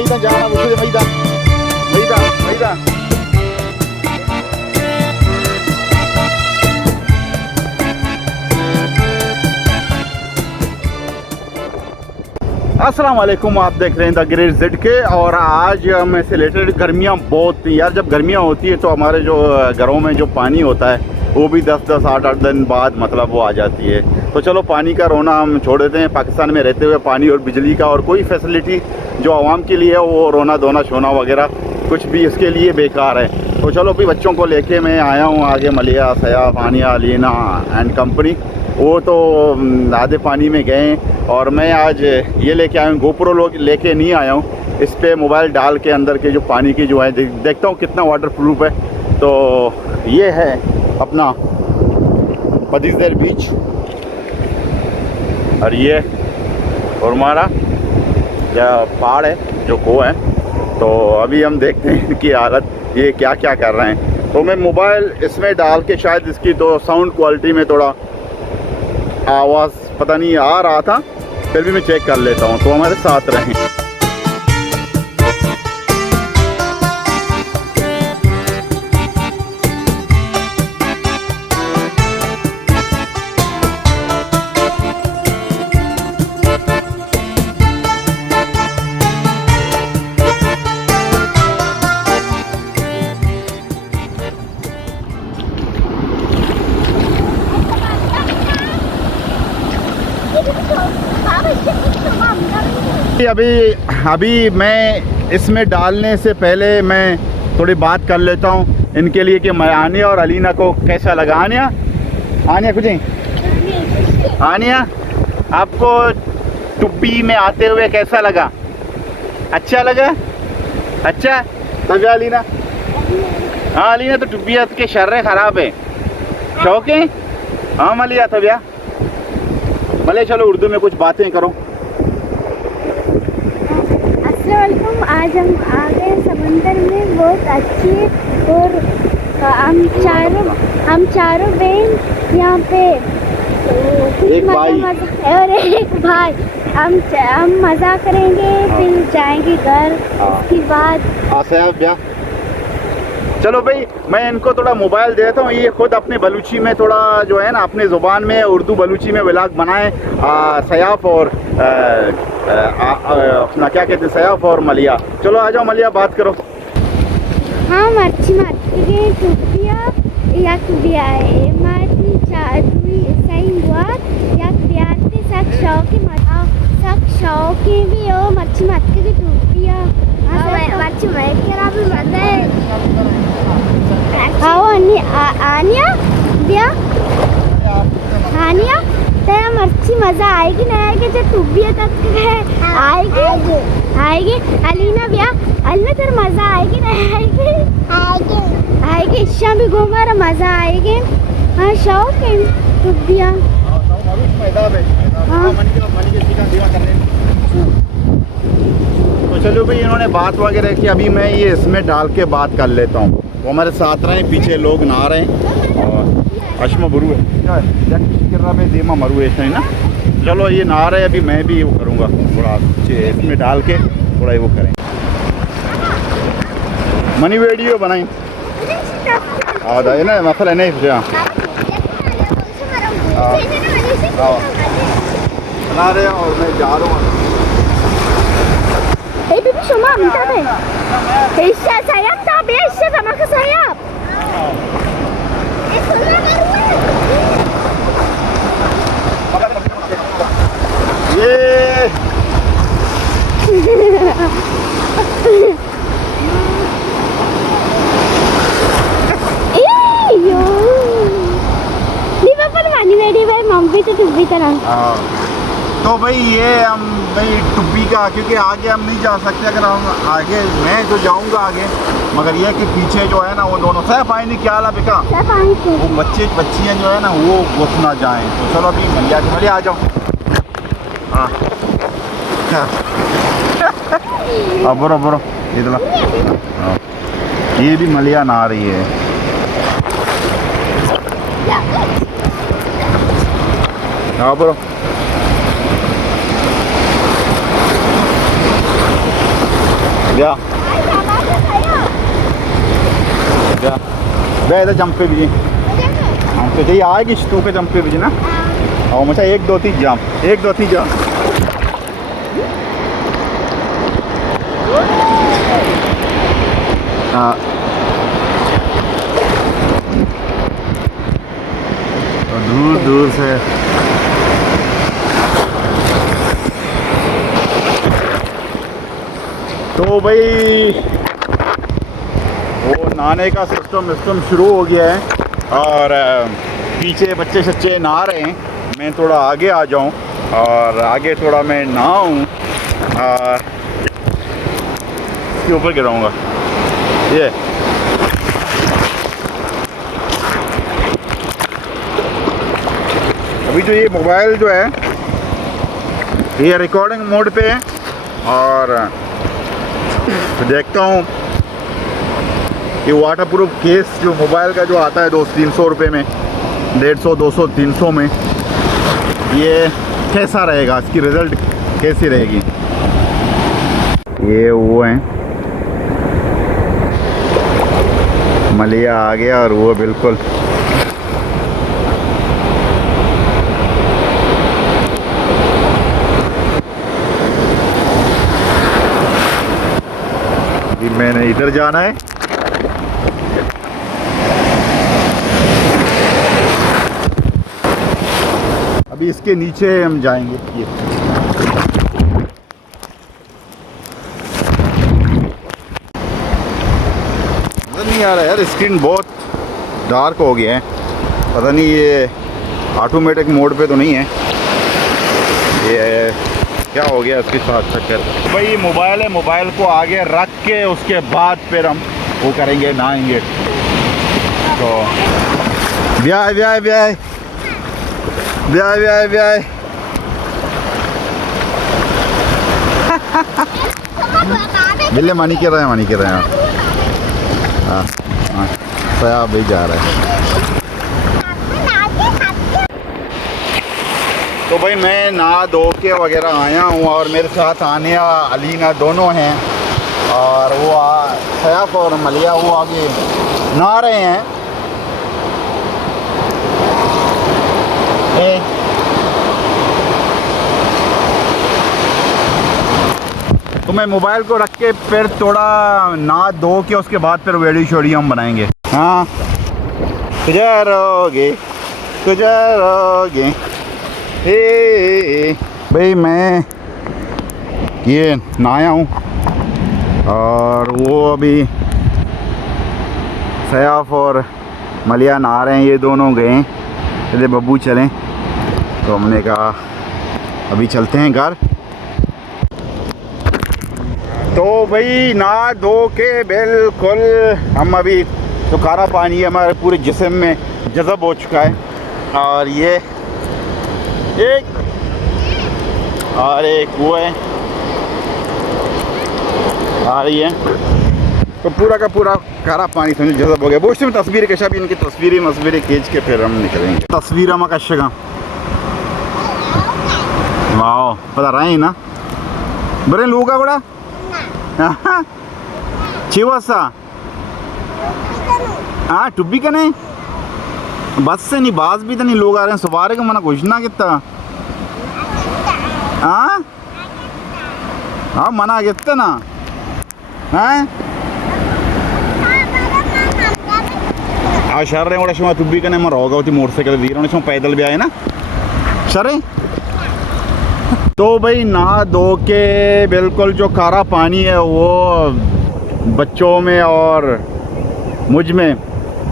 Maydan Jana, Bushuri Maydan. Maydan. अस्सलाम वालेकुम, आप देख रहे हैं द ग्रेट जेड के। और आज मैं से रिलेटेड गर्मियाँ बहुत थी यार। जब गर्मियाँ होती है तो हमारे जो घरों में जो पानी होता है वो भी 10-10, 8-8 दिन बाद मतलब वो आ जाती है। तो चलो पानी का रोना हम छोड़ देते हैं। पाकिस्तान में रहते हुए पानी और बिजली का और कोई फैसिलिटी जो आवाम के लिए है वो रोना धोना छोना वगैरह कुछ भी इसके लिए बेकार है। तो चलो अभी बच्चों को लेके मैं आया हूँ आगे मलिया, सयाफ, आनिया, लीना एंड कंपनी। वो तो आधे पानी में गए और मैं आज ये लेके आया हूँ। गोप्रो लोग लेके नहीं आया हूँ। इस पर मोबाइल डाल के अंदर के जो पानी की जो है देखता हूँ कितना वाटर प्रूफ है। तो ये है अपना पदिसर बीच और ये और हमारा पहाड़ है जो को है। तो अभी हम देखते हैं इनकी हालत ये क्या क्या कर रहे हैं। तो मैं मोबाइल इसमें डाल के शायद इसकी तो साउंड क्वालिटी में थोड़ा आवाज़ पता नहीं आ रहा था, फिर भी मैं चेक कर लेता हूँ। तो हमारे साथ रहें। अभी मैं इसमें डालने से पहले मैं थोड़ी बात कर लेता हूँ इनके लिए कि मैं आनिया और अलीना को कैसा लगा। आनिया कुछ नहीं। आनिया आपको टुप्पी में आते हुए कैसा लगा? अच्छा लगा? अच्छा तब अलीना? हाँ अलीना तो टुप्पियत के शर्रे ख़राब है। शौक है? हाँ मलिया तो भैया मलिया चलो उर्दू में कुछ बातें करो। आज हम आ गए समंदर में, बहुत अच्छी। और हम चारों बहन यहाँ पे एक भाई और एक भाई हम मज़ा करेंगे, फिर जाएंगे घर। उसके बाद चलो भाई मैं इनको थोड़ा मोबाइल देता हूँ। ये खुद अपने बलूची में थोड़ा जो है ना अपने ज़ुबान में उर्दू बलूची में व्लॉग बनाए। सयाफ और अपना क्या कहते हैं सयाफ और मलिया। चलो आ जाओ मलिया बात करो। हाँ मच्छी मारती है टुपिया या बिया है मारती चादुई सही हुआ या बियाते सक शौकी मता सक शौकी भी हो मच्छी मारती की टुपिया मच्छी मार के राबी मते आओ आनिया बिया आनिया तेरा मच्छी मज़ा आएगी ना आएगी जब टुबिया तक है आएगी अलीना बिया अलीना तेरा मज़ा आएगी ना आएगी शाम भी घूमा रहा मज़ा आएगी। हाँ शौक है टुबिया। तो चलो भाई इन्होंने बात वगैरह की। अभी मैं ये इसमें डाल के बात कर लेता हूँ। वो हमारे साथ रहे, पीछे लोग नहा रहे हैं और अशमा बरू है दीमा मरू है ना। चलो ये नहा रहे, अभी मैं भी वो करूँगा थोड़ा इसमें डाल के थोड़ा वो करें मनी वीडियो बनाई ना मसला नहीं बना रहे हैं और मैं जा रहा हूँ। Bibi semua minta deh. Isya sayap tapi Isya sama ke sayap. ये iyo. Di bapak mani wedi भाई मम्मी तो टुब्बी तरह। तो भाई ये हम भाई टुब्बी का क्योंकि आगे हम नहीं जा सकते। अगर हम आगे मैं तो जाऊंगा आगे, मगर ये कि पीछे जो है ना वो दोनों सह पानी क्या ला बिका वो बच्चियाँ जो है ना वो घुस ना जाएं। तो चलो अभी मलिया आ जाओ। हाँ बरो ये भी मलिया ना आ रही है। हाँ बरो या इधर जंप पे भी हम तो यही आएगी तू के जंप पे भी ना और मुझे 1 2 3 जंप 1 2 3 जंप हाँ तो दूर दूर से तो भाई वो नहाने का सिस्टम शुरू हो गया है और पीछे बच्चे सच्चे नहा रहे हैं। मैं थोड़ा आगे आ जाऊं और आगे थोड़ा मैं नहाऊं और इसके ऊपर गिराऊंगा। ये अभी जो ये मोबाइल जो है ये रिकॉर्डिंग मोड पे है और देखता हूँ कि वाटरप्रूफ केस जो मोबाइल का जो आता है 200-300 रुपये में 150 200 300 में ये कैसा रहेगा, इसकी रिज़ल्ट कैसी रहेगी। ये वो है मलिया आ गया और वो बिल्कुल अभी मैंने इधर जाना है। अभी इसके नीचे हम जाएंगे। ये नज़र नहीं आ रहा है यार, स्क्रीन बहुत डार्क हो गया है। पता नहीं ये ऑटोमेटिक मोड पे तो नहीं है, ये क्या हो गया इसके साथ चक्कर। भाई मोबाइल है, मोबाइल को आगे रख के उसके बाद फिर हम वो करेंगे, नहाएंगे। तो ब्याह ब्याह ब्याह ब्याह ब्याह ब्याह बिल्ले मानी कर रहे हैं हाँ हाँ सया भाई जा रहा है। तो भाई मैं नहा धो के वगैरह आया हूँ और मेरे साथ आनिया अलीना दोनों हैं और वो सयाफ और मलिया वो आगे नहा रहे हैं। तो मैं मोबाइल को रख के फिर थोड़ा नहा धो के उसके बाद फिर वीडियो शोडियो हम बनाएंगे। हाँ गुजरोगे भाई मैं ये नहाया हूँ और वो अभी सयाफ और मलिया नहा रहे हैं। ये दोनों गए चले बब्बू चलें, तो हमने कहा अभी चलते हैं घर। तो भाई नहा धो के बिल्कुल हम अभी तो खारा पानी हमारे पूरे जिस्म में जज़ब हो चुका है और ये एक और एक वो है आ रही है, तो पूरा का पूरा खारा पानी समझो जज़ब हो गया। बोझ में तस्वीर कशा भी इनकी तस्वीरें खींच के फिर हम निकलेंगे। तस्वीर हम कशगा वाह पता रहे ना बरे लोग बड़ा चिवसा हाँ टुब्बी का नहीं बस से नहीं बाज भी तो नहीं लोग आ रहे हैं सवारे का मना कुछ ना कितना हाँ हाँ मना कितना ना हैं शर रहे बड़ा शुमा तुब्बी कने मर होगा होती मोटरसाइकिल दी रहा हूँ पैदल भी आए ना शरे। तो भाई नहा धो के बिल्कुल जो खारा पानी है वो बच्चों में और मुझ में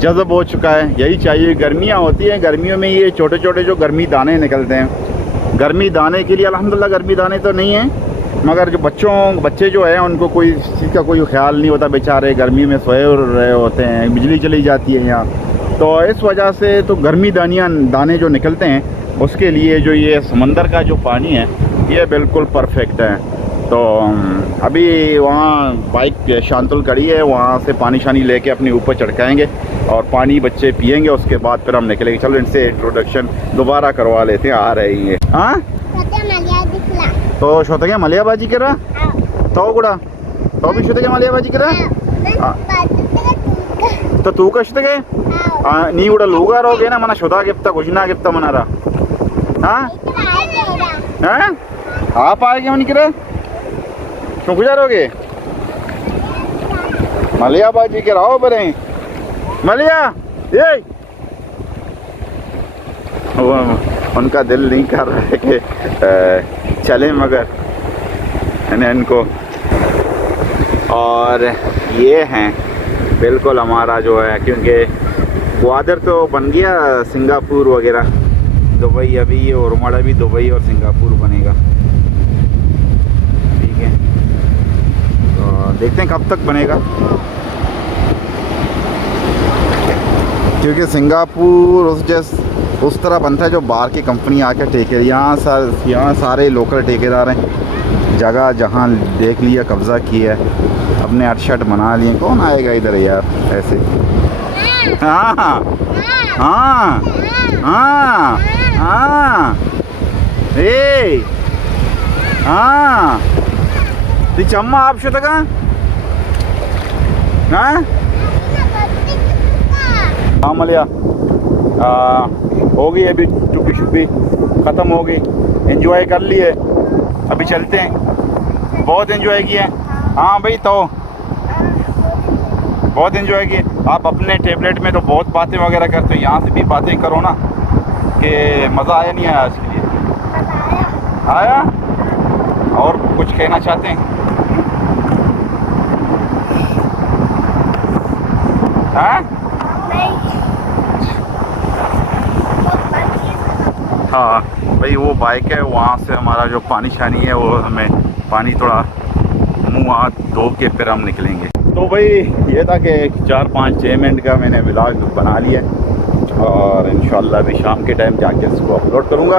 जज़ब हो चुका है। यही चाहिए, गर्मियाँ होती हैं, गर्मियों में ये छोटे छोटे जो गर्मी दाने निकलते हैं। गर्मी दाने के लिए अल्हम्दुलिल्लाह गर्मी दाने तो नहीं हैं, मगर जो बच्चे जो हैं उनको कोई चीज़ का कोई ख्याल नहीं होता, बेचारे गर्मी में सोए रहे होते हैं, बिजली चली जाती है यहाँ, तो इस वजह से तो गर्मी दाने जो निकलते हैं उसके लिए जो ये समंदर का जो पानी है ये बिल्कुल परफेक्ट है। तो अभी वहाँ बाइक शांतुल खड़ी है, वहाँ से पानी शानी लेके अपने ऊपर चढ़काएंगे और पानी बच्चे पिएंगे, उसके बाद फिर हम निकलेंगे। चलो इनसे इंट्रोडक्शन दोबारा करवा लेते हैं, आ रही है। हाँ तो शोता क्या मलिया बाजी कर रहा तो गुड़ा तो भी शुद्ध के मालिया बाजी करा तो तू का शुद्ध के नी उड़ा लूगा रोगे ना मना शुद्धा गिफ्ता कुछ ना गिफ्ता मना रहा हाँ हैं आप आएंगे मनी करा क्यों गुजारोगे मलिया बाजी के रहो बरे मलिया ये उनका दिल नहीं कर रहा है कि चले मगर इनको और ये हैं बिल्कुल हमारा जो है क्योंकि ग्वादर तो बन गया सिंगापुर वगैरह दुबई अभी और उमड़ा भी दुबई और सिंगापुर बनेगा ठीक है तो देखते हैं कब तक बनेगा क्योंकि सिंगापुर उस तरह बनता है जो बाहर की कंपनी आके ठेके यहाँ सारे लोकल ठेकेदार हैं जगह जहाँ देख लिया कब्ज़ा किया है अपने अटशट बना लिए कौन आएगा इधर यार ऐसे हाँ हाँ हाँ हाँ ए हाँ ती चम्मा आप शो तक हाँ हाँ मलिया हो गई अभी टुपी शुपी ख़त्म हो गई एंजॉय कर लिए अभी चलते हैं बहुत एंजॉय किए हाँ भाई तो बहुत एंजॉय किए आप अपने टेबलेट में तो बहुत बातें वगैरह करते हो यहाँ से भी बातें करो ना कि मज़ा आया नहीं आया आज के लिए आया और कुछ कहना चाहते हैं हाँ हाँ भाई वो बाइक है वहाँ से हमारा जो पानी शानी है वो हमें पानी थोड़ा मुँह हाथ धो के फिर हम निकलेंगे तो भाई ये था कि 4-5-6 मिनट का मैंने व्लॉग बना लिया और इंशाल्लाह अभी शाम के टाइम जाके इसको अपलोड करूँगा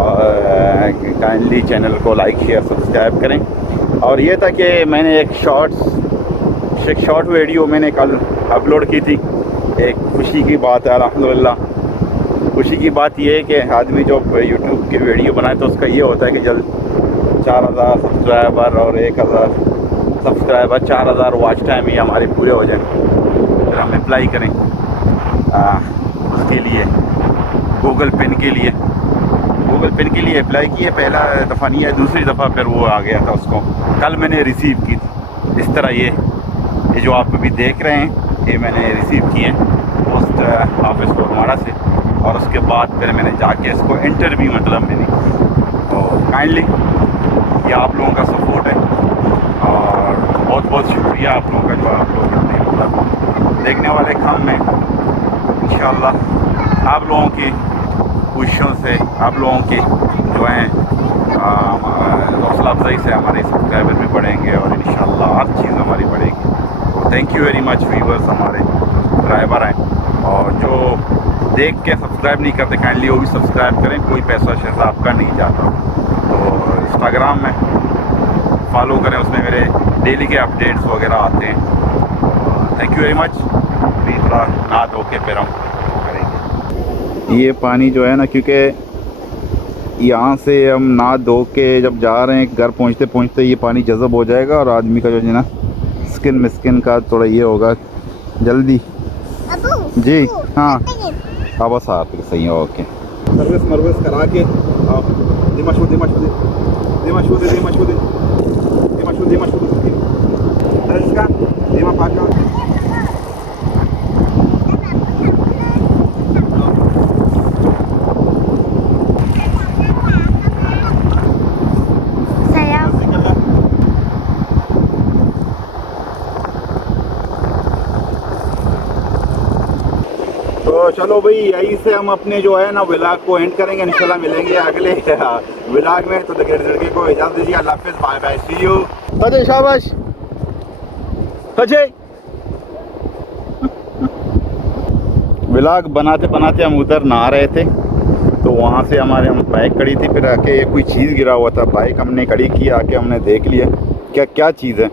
और काइंडली चैनल को लाइक शेयर सब्सक्राइब करें और ये था कि मैंने एक शॉर्ट वीडियो मैंने कल अपलोड की थी एक खुशी की बात है अल्हम्दुलिल्लाह खुशी की बात ये है कि आदमी जो यूट्यूब की वीडियो बनाए तो उसका ये होता है कि जल्द 4000 सब्सक्राइबर और 1000 सब्सक्राइबर 4000 वॉच टाइम ही हमारे पूरे हो जाएं फिर हम अप्लाई करें उसके लिए गूगल पेन के लिए अप्लाई किए पहला दफ़ा नहीं है दूसरी दफ़ा फिर वो आ गया था उसको कल मैंने रिसीव की इस तरह ये जो आप अभी देख रहे हैं ये मैंने रिसीव किए पोस्ट ऑफिस फॉर्माड़ा से और उसके बाद फिर मैंने जाके इसको इंटरव्यू मतलब मैंने तो काइंडली ये आप लोगों का सपोर्ट है और बहुत बहुत शुक्रिया आप लोगों का जो आप लोग करते हैं मतलब देखने वाले काम में इंशाल्लाह आप लोगों की कोशिशों से आप लोगों की जो हैं हौसला अफजाई से हमारे सब्सक्राइबर भी बढ़ेंगे और इंशाल्लाह हर चीज़ हमारी बढ़ेगी तो thank you very much viewers हमारे ड्राइवर हैं और जो देख के सब्सक्राइब नहीं करते काइंडली वो भी सब्सक्राइब करें कोई पैसा शैसा आपका नहीं जाता तो इंस्टाग्राम में फॉलो करें उसमें मेरे डेली के अपडेट्स वगैरह आते हैं थैंक यू वेरी मच अभी थोड़ा नहा धो के फिर हम करेंगे ये पानी जो है ना क्योंकि यहाँ से हम नहा धो के जब जा रहे हैं घर पहुँचते पहुँचते ये पानी जज़ब हो जाएगा और आदमी का जो है ना स्किन का थोड़ा ये होगा जल्दी जी हाँ हाँ बस आप सही है ओके सर्विस करा के तो चलो भाई यहीं से हम अपने जो है ना व्लॉग को एंड करेंगे इंशाल्लाह मिलेंगे अगले व्लॉग में तो लड़के को इजाज़त दीजिए अल्लाह हाफ़िज़ bye bye see you Ajay शाबाश अजय व्लॉग बनाते बनाते हम उधर नहा रहे थे तो वहाँ से हम बाइक खड़ी थी फिर आके कोई चीज़ गिरा हुआ था बाइक हमने खड़ी की आके हमने देख लिया क्या चीज़ है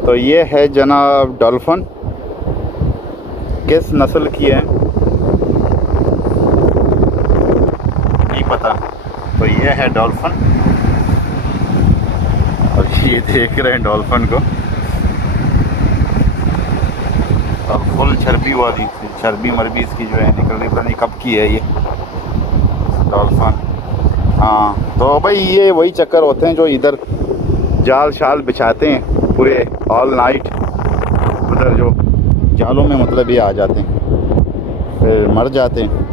तो ये है जनाब डॉल्फिन किस नस्ल की है नहीं पता तो ये है डॉल्फिन और ये देख रहे हैं डॉल्फिन को और फुल चर्बी वाली, चर्बी मरबी इसकी जो है निकल रही, पता नहीं कब की है ये डॉल्फिन। हाँ तो भाई ये वही चक्कर होते हैं जो इधर जाल शाल बिछाते हैं पूरे ऑल नाइट, उधर जो जालों में मतलब ये आ जाते हैं फिर मर जाते हैं।